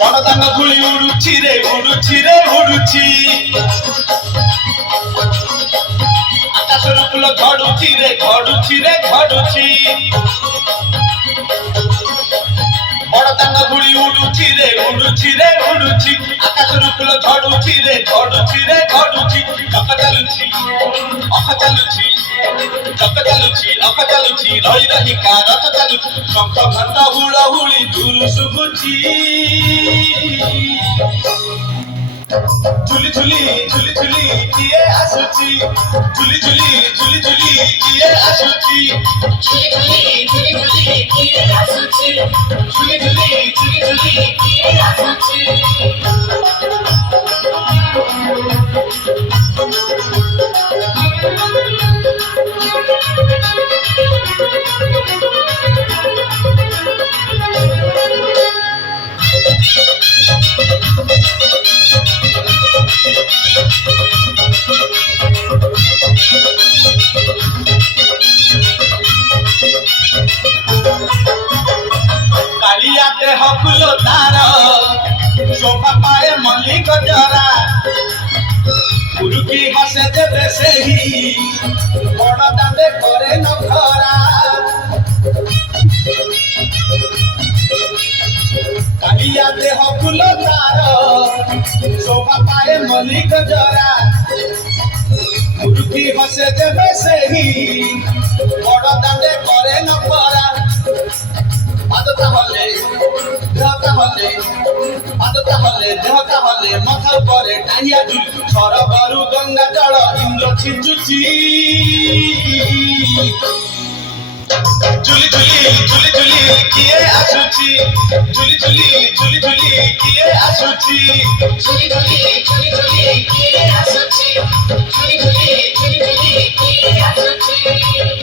বড়দান ধুলি উড়ুছি রে উড়ুছি রে উড়ুছি আকাশের ফুল ঝড়ুছি রে ঝড়ুছি রে ঝড়ুছি বড়দান ধুলি উড়ুছি রে উড়ুছি রে উড়ুছি আকাশের ফুল ঝড়ুছি রে ঝড়ুছি রে ঝড়ুছি চক চালুছি অখ চালুছি চক চালুছি অখ চালুছি রই রহিকা রথ চালুছি শঙ্খ ঘণ্ট হুড়হুড়ি দূর শুভୁଛି ঝুলি ঝুলি ঝুলি ঝুলি কিଏ ଆସୁଛି ঝুলি ঝুলি ঝুলি ঝুলি কিଏ ଆସୁଛି ঝুলি ঝুলি ঝুলি ঝুলি কিଏ ଆସୁଛି ঝুলি ঝুলি ঝুলি ঝুলি କିଏ ଆସୁଛି কালিয়া দেহ ফুল তার শোভা পায়ে মল্লিক জরা উড়ুকি হসে দেবে ସେହି বড় দাঁড়ে করে নখরা কালিয়া দেহ ফুল তার শোভা পায়ে মল্লিক জরা উড়ুকি হসে দেবে ସେହି বড় দাঁড়ে করে নখরা আদতা হলে দেহতা হলে আদতা হলে দেহতা হলে মাথা উপরে টাইয়া ঝুলি সরবরু গঙ্গা জল ইন্দ্র ছিঞ্চুছি ঝুলি ঝুলি ঝুলি ঝুলি কিଏ ଆସୁଛି ঝুলি ঝুলি ঝুলি ঝুলি কিଏ ଆସୁଛି ঝুলি ঝুলি ঝুলি ঝুলি কিଏ ଆସୁଛି ঝুলি ঝুলি ঝুলি ঝুলি କିଏ ଆସୁଛି